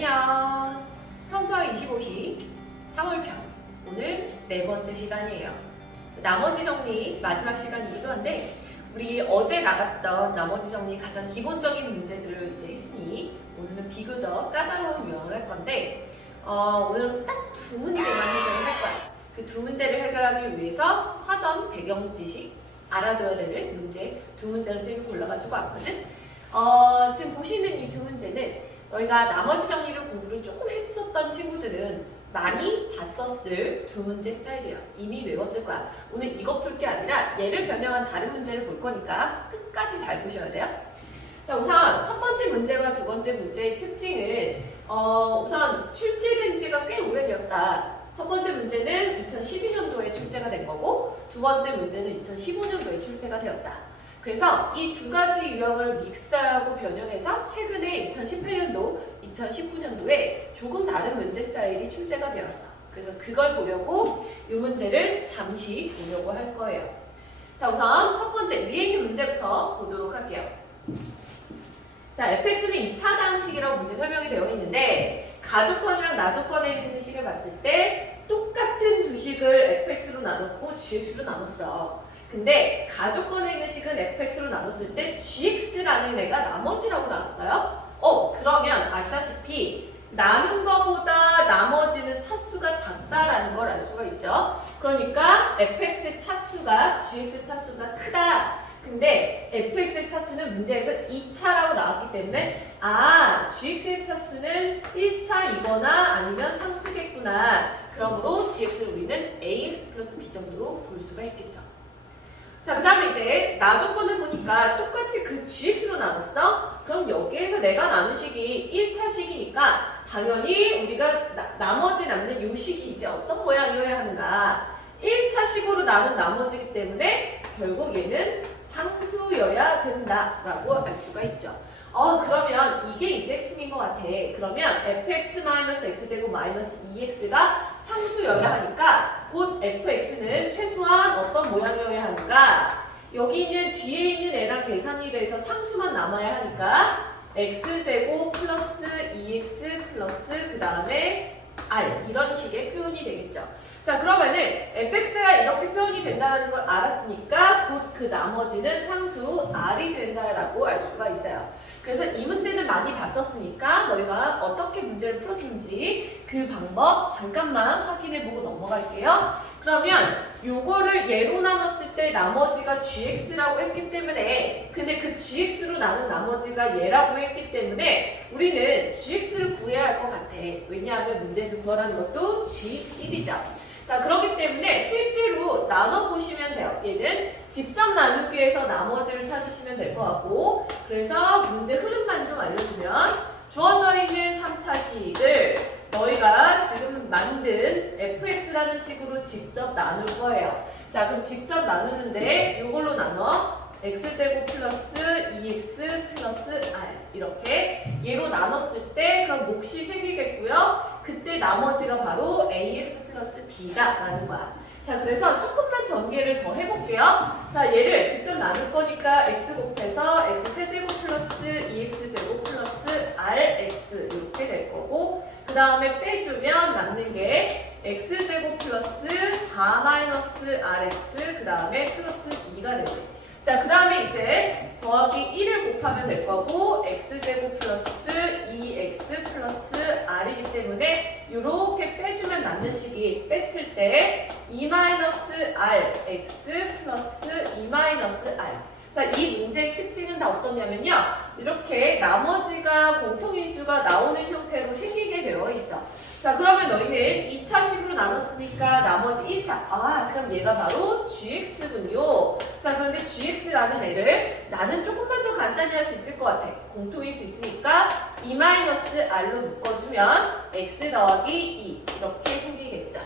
안녕. 성수학 25시 3월편 오늘 네 번째 시간이에요. 나머지 정리 마지막 시간이기도 한데 우리 어제 나갔던 나머지 정리 가장 기본적인 문제들을 이제 했으니 오늘은 비교적 까다로운 유형을 할 건데 오늘은 딱 두 문제만 해결을 할 거야. 그 두 문제를 해결하기 위해서 사전 배경 지식 알아둬야 되는 문제 두 문제를 쌤이 골라가지고 왔거든. 지금 보시는 이 두 문제는 너희가 나머지 정리를 공부를 조금 했었던 친구들은 많이 봤었을 두 문제 스타일이에요. 이미 외웠을 거야. 오늘 이거 풀 게 아니라 얘를 변형한 다른 문제를 볼 거니까 끝까지 잘 보셔야 돼요. 자, 우선 첫 번째 문제와 두 번째 문제의 특징은 우선 출제된 지가 꽤 오래되었다. 첫 번째 문제는 2012년도에 출제가 된 거고 두 번째 문제는 2015년도에 출제가 되었다. 그래서 이 두 가지 유형을 믹스하고 변형해서 최근에 2018년도, 2019년도에 조금 다른 문제 스타일이 출제가 되었어. 그래서 그걸 보려고 이 문제를 잠시 보려고 할 거예요. 자, 우선 첫 번째 위에 있는 문제부터 보도록 할게요. 자, fx는 2차당식이라고 문제 설명이 되어 있는데 가조건이랑 나조건에 있는 식을 봤을 때 똑같은 두 식을 fx로 나눴고 gx로 나눴어. 근데 가조건에 있는 식은 fx로 나눴을 때 gx라는 애가 나머지라고 나왔어요. 그러면 아시다시피 나눈 거보다 나머지는 차수가 작다라는 걸 알 수가 있죠. 그러니까 fx의 차수가 gx의 차수가 크다. 근데 fx의 차수는 문제에서 2차라고 나왔기 때문에 gx의 차수는 1차이거나 아니면 상수겠구나. 그러므로 gx를 우리는 ax 플러스 b 정도로 볼 수가 있겠죠. 자, 그 다음에 이제 나조건을 보니까 똑같이 그 gx로 나눴어? 그럼 여기에서 내가 나눈 식이 1차식이니까 당연히 우리가 나머지 남는 요 식이 이제 어떤 모양이어야 하는가? 1차식으로 나눈 나머지이기 때문에 결국 얘는 상수여야 된다라고 알 수가 있죠. 그러면 이게 이제 핵심인 것 같아. 그러면 fx-x제곱 마이너스 2x가 상수여야 하니까 곧 fx는 최소한 어떤 모양이어야 하는가? 여기 있는 뒤에 있는 애랑 계산이 돼서 상수만 남아야 하니까 x제곱 플러스 2x 플러스 그 다음에 r 이런 식의 표현이 되겠죠. 자, 그러면은 fx가 이렇게 표현이 된다는 걸 알았으니까 곧 그 나머지는 상수 r이 된다라고 알 수가 있어요. 그래서 이 문제는 많이 봤었으니까 너희가 어떻게 문제를 풀어주는지 그 방법 잠깐만 확인해보고 넘어갈게요. 그러면 요거를 얘로 나눴을 때 나머지가 gx라고 했기 때문에 근데 그 gx로 나눈 나머지가 얘라고 했기 때문에 우리는 gx를 구해야 할 것 같아. 왜냐하면 문제에서 구하라는 것도 g1이죠. 자, 그렇기 때문에 실제로 나눠보시면 돼요. 얘는 직접 나누기에서 나머지를 찾으시면 될 것 같고 그래서 문제 흐름만 좀 알려주면 주어져 있는 3차식을 너희가 지금 만든 fx라는 식으로 직접 나눌 거예요. 자, 그럼 직접 나누는데 이걸로 나눠 x제곱 플러스 2x 플러스 r 이렇게 얘로 나눴을 때 그럼 몫이 생기겠고요. 그때 나머지가 바로 ax 플러스 b가 라는 거야. 자, 그래서 조금만 전개를 더 해볼게요. 자, 얘를 직접 나눌 거니까 x 곱해서 x 세제곱 플러스 2x제곱 플러스 rx 이렇게 될 거고 그 다음에 빼주면 남는 게 x제곱 플러스 4 마이너스 rx 그 다음에 플러스 2가 되지. 자, 그 다음에 이제 더하기 1을 곱하면 될 거고 x제곱 플러스 2x 플러스 r이기 때문에 이렇게 빼주면 남는 식이 뺐을 때 2-r x 플러스 2-r. 자, 이 문제의 특징은 다 어떠냐면요. 이렇게 나머지가 공통인수가 나오는 형태로 생기게 되어 있어. 자, 그러면 너희는 2차식으로 나눴으니까 나머지 1차. 그럼 얘가 바로 gx군요. 자, 그런데 gx라는 애를 나는 조금만 더 간단히 할 수 있을 것 같아. 공통일 수 있으니까 2-r로 묶어주면 x 더하기 2 이렇게 생기겠죠.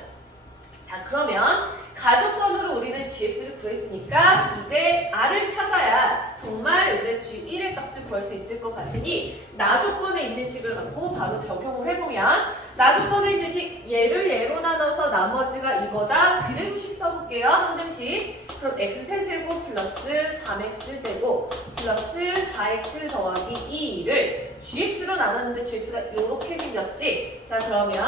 자, 그러면 가조건으로 우리는 gx를 구했으니까 이제 r을 찾아야 정말 이제 g1의 값을 구할 수 있을 것 같으니 나조건에 있는 식을 갖고 바로 적용을 해보면 나조건에 있는 식 얘를 얘로 나눠서 나머지가 이거다. 그대로씩 써볼게요. 한 등씩. 그럼 x세제곱 플러스 3x제곱 플러스 4x 더하기 2를 gx로 나눴는데 gx가 이렇게 생겼지? 자, 그러면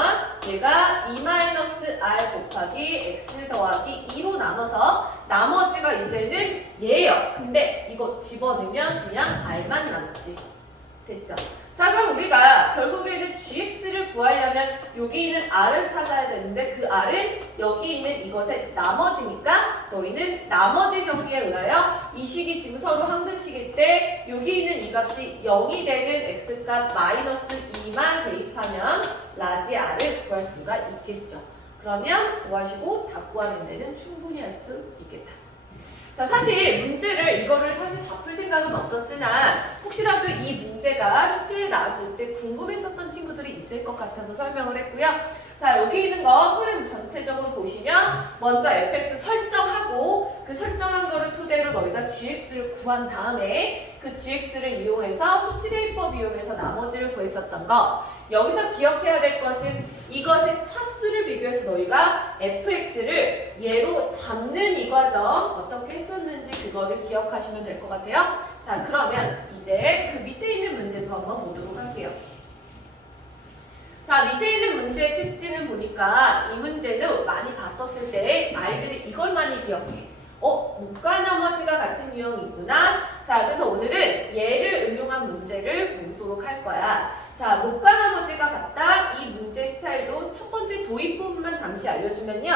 얘가 2-r 곱하기 x 더하기 2로 나눠서 나머지가 이제는 얘예요. 근데 이거 집어넣으면 그냥 r만 남지. 됐죠? 자, 그럼 우리가 결국에는 gx를 구하려면 여기 있는 r을 찾아야 되는데 그 r은 여기 있는 이것의 나머지니까 너희는 나머지 정리에 의하여 이 식이 지금 서로 항등식일 때 여기 있는 이 값이 0이 되는 x값 마이너스 2만 대입하면 라지 r을 구할 수가 있겠죠. 그러면 구하시고 다 구하는 데는 충분히 할 수 있겠다. 자, 사실 문제를 이거를 사실 다 풀 생각은 없었으나 혹시라도 이 문제가 숙제에 나왔을 때 궁금했었던 친구들이 있을 것 같아서 설명을 했고요. 자, 여기 있는 거 흐름 전체적으로 보시면 먼저 fx 설정하고 그 설정한 거를 토대로 너희가 gx를 구한 다음에 그 gx를 이용해서 수치대입법 이용해서 나머지를 구했었던 거. 여기서 기억해야 될 것은 이것의 차수를 비교해서 너희가 fx를 얘로 잡는 이 과정 어떻게 했었는지 그거를 기억하시면 될 것 같아요. 자, 그러면 이제 그 밑에 있는 문제도 한번 보도록 할게요. 자, 밑에 있는 문제의 특징은 보니까 이 문제도 많이 봤었을 때 아이들이 이걸 많이 기억해. 목과 나머지가 같은 유형이구나. 자, 그래서 오늘은 얘를 응용한 문제를 보도록 할 거야. 자, 목과 나머지가 같다. 이 문제 스타일도 첫 번째 도입 부분만 잠시 알려주면요.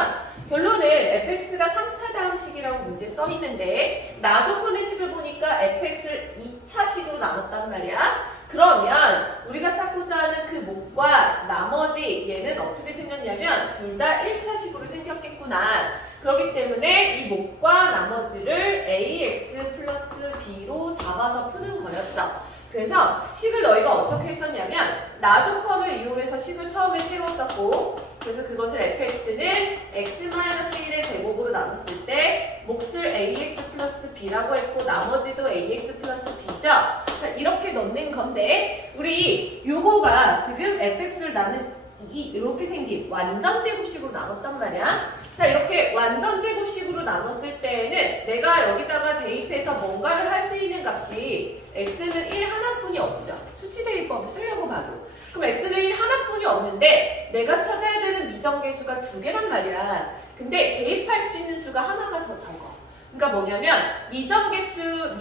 결론은 fx가 3차 다항식이라고 문제 써 있는데 나 조건의 식을 보니까 fx를 2차 식으로 나눴단 말이야. 그러면 우리가 찾고자 하는 그 목과 나머지 얘는 어떻게 생겼냐면 둘 다 1차 식으로 생겼겠구나. 그렇기 때문에 이 목과 나머지를 ax 플러스 b로 잡아서 푸는 거였죠. 그래서 식을 너희가 어떻게 했었냐면 나 조건을 이용해서 식을 처음에 세웠었고 그래서 그것을 fx는 x-1의 제곱으로 나눴을 때 몫을 ax 플러스 b라고 했고 나머지도 ax 플러스 b죠. 자, 이렇게 넣는 건데 우리 요거가 지금 fx를 나는 이렇게 생긴 완전 제곱식으로 나눴단 말이야. 자, 이렇게 완전 제곱식으로 나눴을 때에는 내가 여기다가 대입해서 뭔가를 할 수 있는 값이 x는 1 하나뿐이 없죠. 수치 대입법을 쓰려고 봐도. 그럼 x는 1 하나뿐이 없는데 내가 찾아야 되는 미정계수가 2개란 말이야. 근데 대입할 수 있는 수가 하나가 더 적어. 그러니까 뭐냐면 미정계수의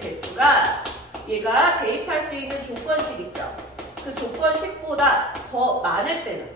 개수가 얘가 대입할 수 있는 조건식 있죠. 그 조건식보다 더 많을 때는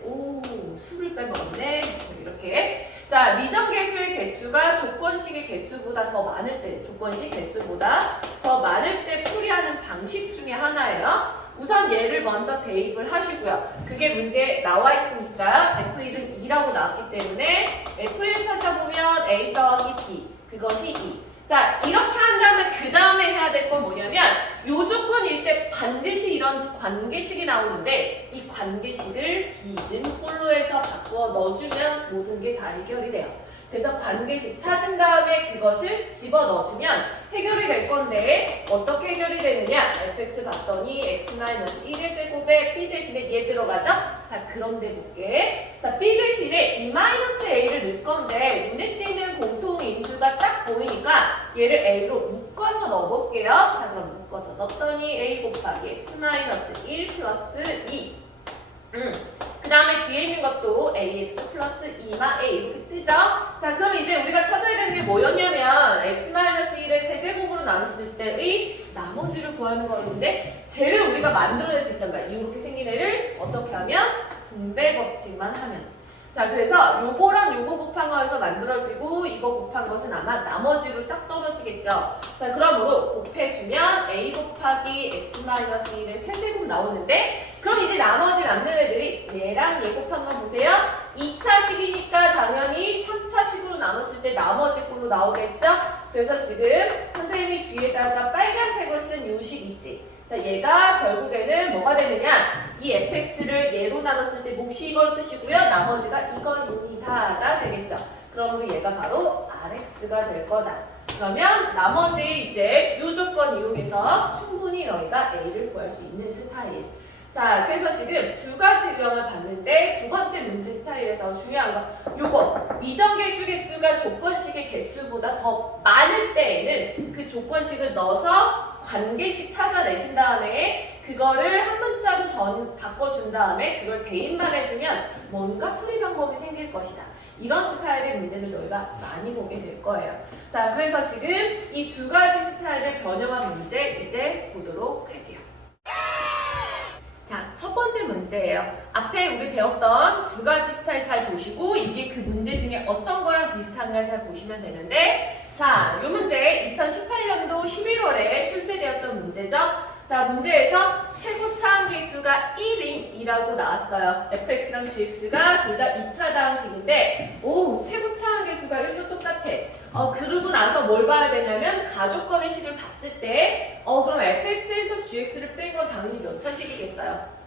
수를 빼먹었네. 이렇게. 자, 미정계수의 개수가 조건식의 개수보다 더 많을 때, 조건식 개수보다 더 많을 때 풀이하는 방식 중에 하나예요. 우선 얘를 먼저 대입을 하시고요. 그게 문제에 나와 있으니까 F1은 2라고 나왔기 때문에 F1 찾아보면 A 더하기 B, 그것이 2. 자, 이렇게 한 다음에 그 다음에 해야 될 건 뭐냐면 요 조건일 때 반드시 이런 관계식이 나오는데 이 관계식을 기능꼴로 해서 바꾸어 넣어주면 모든 게 다 해결이 돼요. 그래서 관계식 찾은 다음에 그것을 집어 넣어주면 해결이 될 건데 어떻게 해결이 되느냐? fx 봤더니 x-1의 제곱에 b 대신에 얘 들어가죠? 자, 그런데 볼게. 자, b 대신에 2-a를 넣을 건데 눈에 띄는 공통인수가 딱 보이니까 얘를 a로 묶어서 넣어볼게요. 자, 그럼 묶어서 넣었더니 a 곱하기 x-1 플러스 2. 그 다음에 뒤에 있는 것도 ax 플러스 2마 a 이렇게 뜨죠? 자, 그럼 이제 우리가 찾아야 되는 게 뭐였냐면 x-1의 세제곱으로 나눴을 때의 나머지를 구하는 거였는데 쟤를 우리가 만들어낼 수 있단 말이야. 이렇게 생긴 애를 어떻게 하면? 분배 법칙만 하면. 자, 그래서 요거랑 요거 곱한 거에서 만들어지고 이거 곱한 것은 아마 나머지로 딱 떨어지겠죠. 자, 그러므로 곱해주면 a 곱하기 x-1의 세제곱 나오는데 그럼 이제 나머지 남는 애들이 얘랑 얘 곱한 거 보세요. 2차식이니까 당연히 3차식으로 나눴을 때 나머지 꼴로 나오겠죠? 그래서 지금 선생님이 뒤에다가 빨간색으로 쓴 요식 있지? 자, 얘가 결국에는 뭐가 되느냐? 이 fx를 얘로 나눴을 때 몫이 이걸 뜻이고요. 나머지가 이거입니다가 되겠죠. 그러므로 얘가 바로 rx가 될 거다. 그러면 나머지 이제 이 조건 이용해서 충분히 너희가 a를 구할 수 있는 스타일. 자, 그래서 지금 두 가지 유형을 봤는데 두 번째 문제 스타일에서 중요한 건 요거 미정계수 개수가 조건식의 개수보다 더 많을 때에는 그 조건식을 넣어서 관계식 찾아내신 다음에 그거를 한 문자로 바꿔준 다음에 그걸 대입만 해주면 뭔가 풀이 방법이 생길 것이다. 이런 스타일의 문제들 너희가 많이 보게 될 거예요. 자, 그래서 지금 이 두 가지 스타일을 변형한 문제 이제 보도록 할게요. 자, 첫 번째 문제예요. 앞에 우리 배웠던 두 가지 스타일 잘 보시고 이게 그 문제 중에 어떤 거랑 비슷한가 잘 보시면 되는데 자, 이 문제 2018년도 11월에 출제되었던 문제죠. 자, 문제에서 최고 차항계수가 1인이라고 나왔어요. fx랑 gx가 둘 다 2차 다항식인데 오, 최고 차항계수가 1도 똑같아. 그러고 나서 뭘 봐야 되냐면 가족권의 식을 봤을 때 그럼 fx에서 gx를 뺀 건 당연히 몇 차식이겠어요?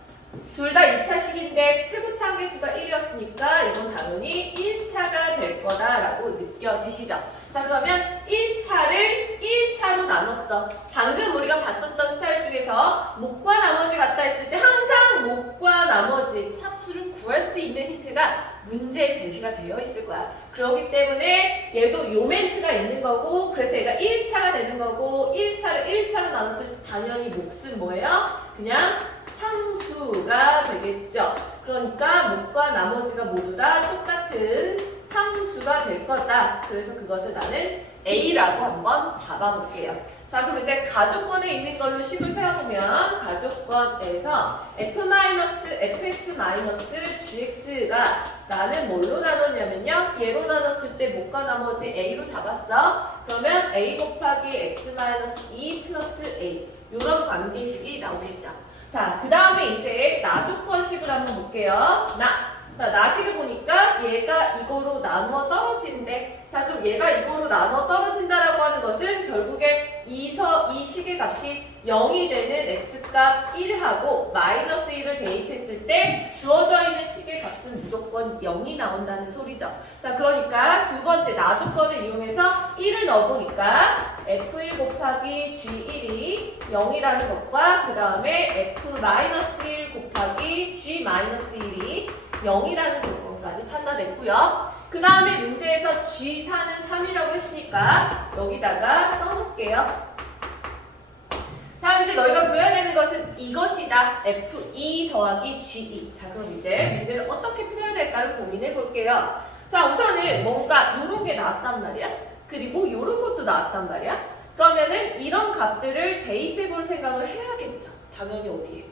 둘 다 2차식인데 최고 차항계수가 1이었으니까 이건 당연히 1차가 될 거다라고 느껴지시죠? 자, 그러면 1차를 1차로 나눴어. 방금 우리가 봤었던 스타일 중에서 목과 나머지 같다 했을 때 항상 목과 나머지 차수를 구할 수 있는 힌트가 문제에 제시가 되어 있을 거야. 그렇기 때문에 얘도 요 멘트가 있는 거고 그래서 얘가 1차가 되는 거고 1차를 1차로 나눴을 때 당연히 몫은 뭐예요? 그냥 상수가 되겠죠. 그러니까 목과 나머지가 모두 다 똑같은 상수가 될 거다. 그래서 그것을 나는 A라고 한번 잡아볼게요. 자, 그럼 이제 가족권에 있는 걸로 식을 세워보면 가족권에서 fx-gx가 나는 뭘로 나눴냐면요. 얘로 나눴을 때 목과 나머지 A로 잡았어. 그러면 A 곱하기 x-2 플러스 A 이런 관계식이 나오겠죠. 자, 그 다음에 이제 나조건식을 한번 볼게요. 자, 나식을 보니까 얘가 이거로 나누어 떨어지는데 자, 그럼 얘가 이거로 나누어 떨어진다라고 하는 것은 결국에 이 식의 값이 0이 되는 x값 1하고 마이너스 1을 대입했을 때 주어져 있는 식의 값은 무조건 0이 나온다는 소리죠. 자, 그러니까 두 번째 나조건을 이용해서 1을 넣어보니까 f1 곱하기 g1이 0이라는 것과 그 다음에 f-1 곱하기 g-1이 0이라는 조건까지 찾아냈고요. 그 다음에 문제에서 G4는 3이라고 했으니까 여기다가 써놓을게요. 자, 이제 너희가 구해야 되는 것은 이것이다. F2 더하기 G2. 자, 그럼 이제 문제를 어떻게 풀어야 될까를 고민해 볼게요. 자, 우선은 뭔가 요런 게 나왔단 말이야. 그리고 요런 것도 나왔단 말이야. 그러면은 이런 값들을 대입해 볼 생각을 해야겠죠. 당연히 어디에?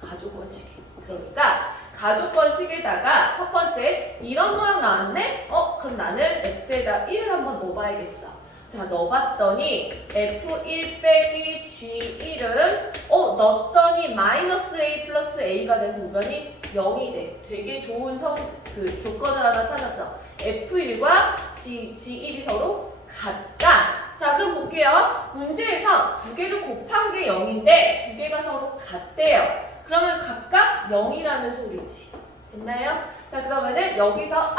가족권식에. 그러니까 가족권식에다가 첫 번째 이런 모양 나왔네? 그럼 나는 x에다 1을 한번 넣어봐야겠어. 자, 넣어봤더니 f1 빼기 g1은 넣었더니 마이너스 a 플러스 a가 돼서 우변이 0이 돼. 되게 좋은 조건을 하나 찾았죠. f1과 g1이 서로 같다. 자, 그럼 볼게요. 문제에서 두 개를 곱한 게 0인데 두 개가 서로 같대요. 그러면 각각 0이라는 소리지. 됐나요? 자, 그러면은 여기서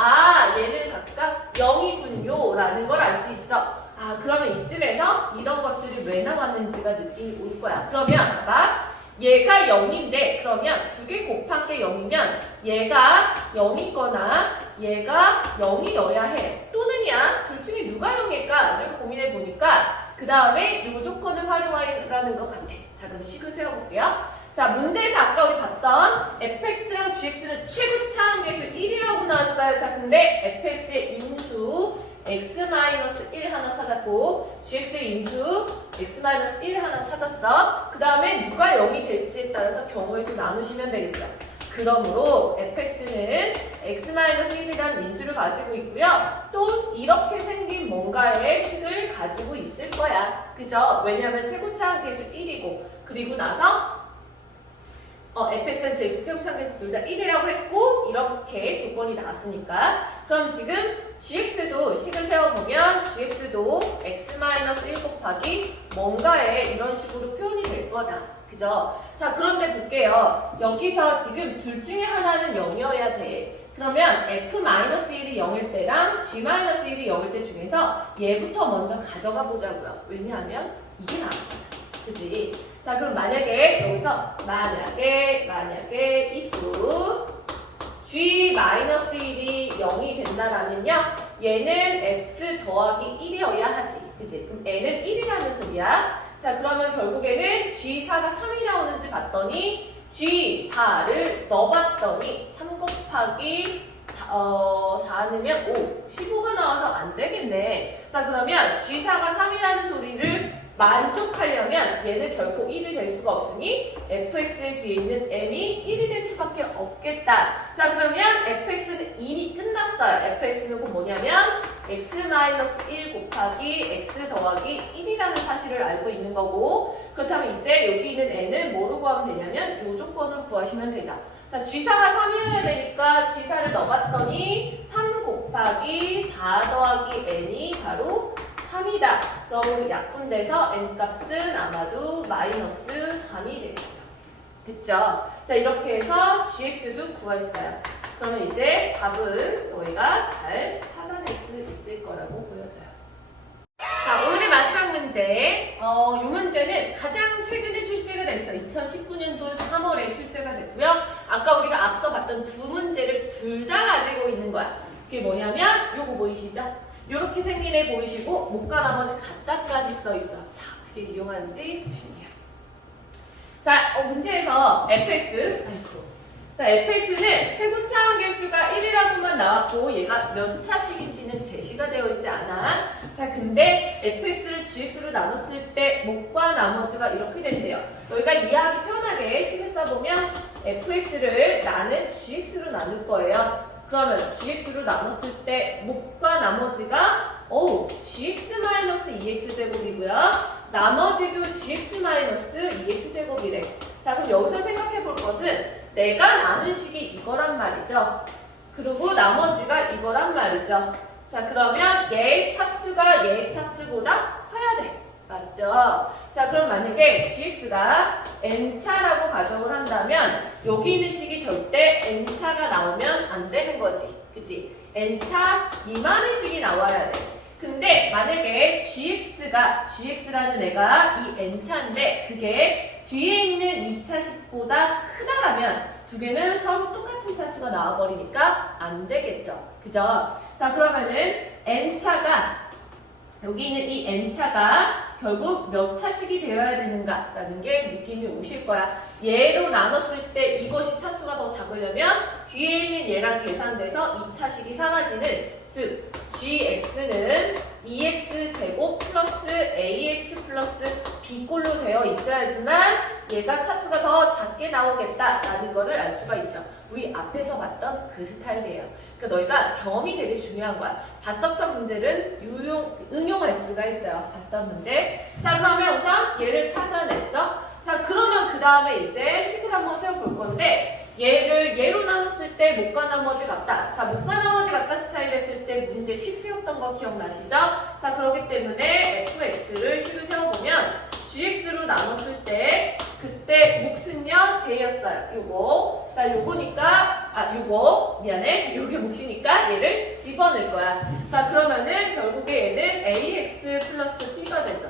얘는 각각 0이군요 라는 걸 알 수 있어. 그러면 이쯤에서 이런 것들이 왜 나왔는지가 느낌이 올 거야. 그러면 봐봐. 얘가 0인데 그러면 두 개 곱한 게 0이면 얘가 0이거나 얘가 0이어야 해. 또는야 둘 중에 누가 0일까를 고민해 보니까 그 다음에 이 조건을 활용하라는 것 같아. 자, 그럼 식을 세워볼게요. 자, 문제에서 아까 우리 봤던 fx랑 gx는 최고 차항계수 1이라고 나왔어요. 자, 근데 fx의 인수 x-1 하나 찾았고 gx의 인수 x-1 하나 찾았어. 그 다음에 누가 0이 될지에 따라서 경우의 수 나누시면 되겠죠. 그러므로 fx는 x-1이라는 인수를 가지고 있고요. 또 이렇게 생긴 뭔가의 식을 가지고 있을 거야. 그죠? 왜냐하면 최고 차항계수 1이고 그리고 나서 fx는 gx 최고차항계수 둘 다 1이라고 했고 이렇게 조건이 나왔으니까 그럼 지금 gx도 식을 세워보면 gx도 x-1 곱하기 뭔가에 이런 식으로 표현이 될 거다. 그죠? 자, 그런데 볼게요. 여기서 지금 둘 중에 하나는 0이어야 돼. 그러면 f-1이 0일 때랑 g-1이 0일 때 중에서 얘부터 먼저 가져가 보자고요. 왜냐하면 이게 나왔잖아. 그지? 자, 그럼 만약에 여기서 만약에 if g-1이 0이 된다라면요, 얘는 x 더하기 1이어야 하지, 그치? 그럼 n은 1이라는 소리야. 자, 그러면 결국에는 g4가 3이 나오는지 봤더니 g4를 넣어봤더니 3 곱하기 4 넣으면 5, 15가 나와서 안 되겠네. 자, 그러면 G4가 3이라는 소리를 만족하려면 얘는 결코 1이 될 수가 없으니 fx의 뒤에 있는 m이 1이 될 수밖에 없겠다. 자, 그러면 fx는 이미 끝났어요. fx는 곧 뭐냐면 x-1 곱하기 x 더하기 1이라는 사실을 알고 있는 거고, 그렇다면 이제 여기 있는 n은 뭐로 구하면 되냐면 이 조건으로 구하시면 되죠. 자, G4가 3이어야 되니까 G4를 넣어봤더니 3 곱하기 4 더하기 n이 바로 3이다. 그럼 약분돼서 n 값은 아마도 마이너스 3이 되겠죠. 됐죠? 자, 이렇게 해서 gx도 구했어요. 그러면 이제 답은 너희가 잘 찾아낼 수 있을 거라고 보여져요. 자, 오늘의 마지막 문제. 이 문제는 가장 최근에 출제가 됐어요. 2019년도 3월에 출제가 됐고요. 아까 우리가 앞서 봤던 두 문제를 둘 다 가지고 있는 거야. 그게 뭐냐면 요거 보이시죠? 요렇게 생긴 애 보이시고 못과 나머지 같다까지 써 있어. 자, 어떻게 이용하는지 보실게요. 자, 문제에서 fx는 최고차원 계수가 1이라고만 나왔고 얘가 몇 차식인지는 제시가 되어 있지 않아. 자, 근데 fx를 gx로 나눴을 때 못과 나머지가 이렇게 된대요. 여기가 이해하기 편하게 식을 써보면 fx를 나는 gx로 나눌 거예요. 그러면 gx로 나눴을 때 못과 나머지가 gx-2x 제곱이고요. 나머지도 gx-2x 제곱이래. 자, 그럼 여기서 생각해 볼 것은 내가 나눈 식이 이거란 말이죠. 그리고 나머지가 이거란 말이죠. 자, 그러면 얘의 차수가 얘의 차수보다 커야 돼. 맞죠? 자, 그럼 만약에 gx가 n차라고 가정을 한다면 여기 있는 식이 절대 n차가 나오면 안 되는 거지. 그치? n차 미만의 식이 나와야 돼. 근데 만약에 gx라는 애가 이 n차인데 그게 뒤에 있는 2차식보다 크다라면 두 개는 서로 똑같은 차수가 나와버리니까 안 되겠죠. 그죠? 자, 그러면은 n차가 여기 있는 이 n차가 결국 몇 차식이 되어야 되는가라는 게 느낌이 오실 거야. 얘로 나눴을 때 이것이 차수가 더 작으려면 뒤에 있는 얘랑 계산돼서 2차식이 사라지는, 즉 gx는 2x제곱 플러스 ax 플러스 b꼴로 되어 있어야지만 얘가 차수가 더 작게 나오겠다라는 거를 알 수가 있죠. 우리 앞에서 봤던 그 스타일이에요. 그러니까 너희가 경험이 되게 중요한 거야. 봤었던 문제를 응용할 수가 있어요. 봤었던 문제. 자, 그러면 우선 얘를 찾아냈어. 자, 그러면 그 다음에 이제 식을 한번 세워볼 건데 얘를 얘로 나눴을 때 못과 나머지 같다. 자, 못과 나머지 같다 스타일 했을 때 문제 식 세웠던 거 기억나시죠? 자, 그렇기 때문에 fx를 식을 세워보면 gx로 나눴을 때 그때 몫은요 j였어요. 요거. 자, 요거니까 요게 몫이니까 얘를 집어넣을 거야. 자, 그러면은 결국에 얘는 ax 플러스 b가 되죠.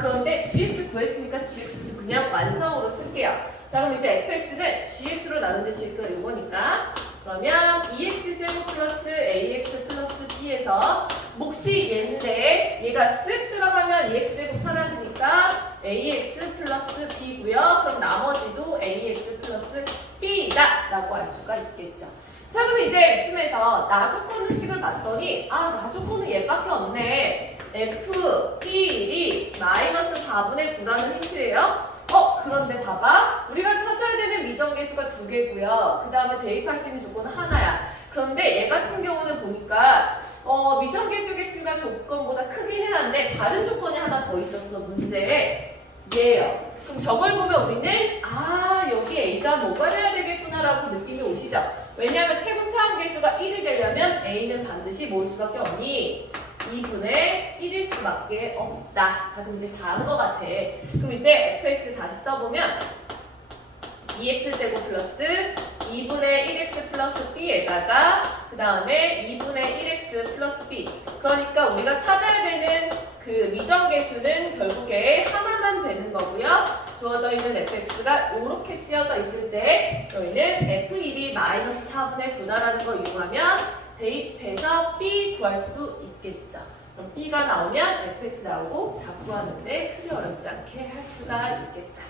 그런데 gx 구했으니까 gx도 그냥 완성으로 쓸게요. 자, 그럼 이제 fx는 gx로 나누는데 gx가 요거니까 그러면 2x제곱 플러스 ax 플러스 b에서 몫이 얘인데 얘가 쓱 들어가면 2x제곱 사라지니까 ax 플러스 b고요. 그럼 나머지도 ax 플러스 b다 라고 할 수가 있겠죠. 자, 그럼 이제 이쯤에서 나 조건은 식을 봤더니 나 조건은 얘밖에 없네. f, p, 1이 마이너스 4분의 9라는 힌트예요. 그런데 봐봐. 우리가 찾아야 되는 미정계수가 2개고요. 그 다음에 대입할 수 있는 조건은 하나야. 그런데 얘 같은 경우는 보니까 미정계수 개수가 조건보다 크기는 한데 다른 조건이 하나 더 있었어. 문제에. 얘예요. 그럼 저걸 보면 우리는 여기 A가 뭐가 돼야 되겠구나라고 느낌이 오시죠? 왜냐하면 최고차원 계수가 1이 되려면 A는 반드시 뭐일 수밖에 없니? 2분의 1일 수밖에 없다. 자, 그럼 이제 다 한 것 같아. 그럼 이제 fx 다시 써보면 2x제곱 플러스 2분의 1x 플러스 b에다가 그 다음에 2분의 1x 플러스 b. 그러니까 우리가 찾아야 되는 그 미정계수는 결국에 하나만 되는 거고요. 주어져 있는 fx가 이렇게 쓰여져 있을 때 저희는 f1이 마이너스 4분의 9다라는 걸 이용하면 대입해서 b 구할 수 있겠죠. 그럼 b가 나오면 fx 나오고 답 구하는데 크게 어렵지 않게 할 수가 있겠다.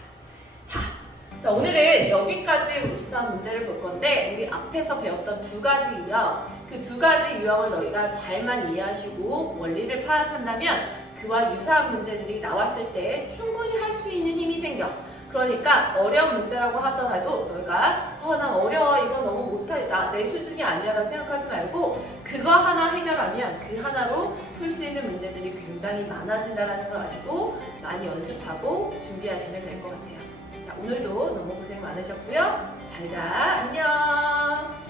자, 오늘은 여기까지 우수한 문제를 볼 건데 우리 앞에서 배웠던 두 가지 유형, 그 두 가지 유형을 너희가 잘만 이해하시고 원리를 파악한다면 그와 유사한 문제들이 나왔을 때 충분히 할 수 있는 힘이 생겨. 그러니까 어려운 문제라고 하더라도 너희가 난 어려워, 이건 너무 못하겠다, 내 수준이 아니야라고 생각하지 말고 그거 하나 해결하면 그 하나로 풀 수 있는 문제들이 굉장히 많아진다는 걸 아시고 많이 연습하고 준비하시면 될 것 같아요. 자, 오늘도 너무 고생 많으셨고요. 잘 자, 안녕.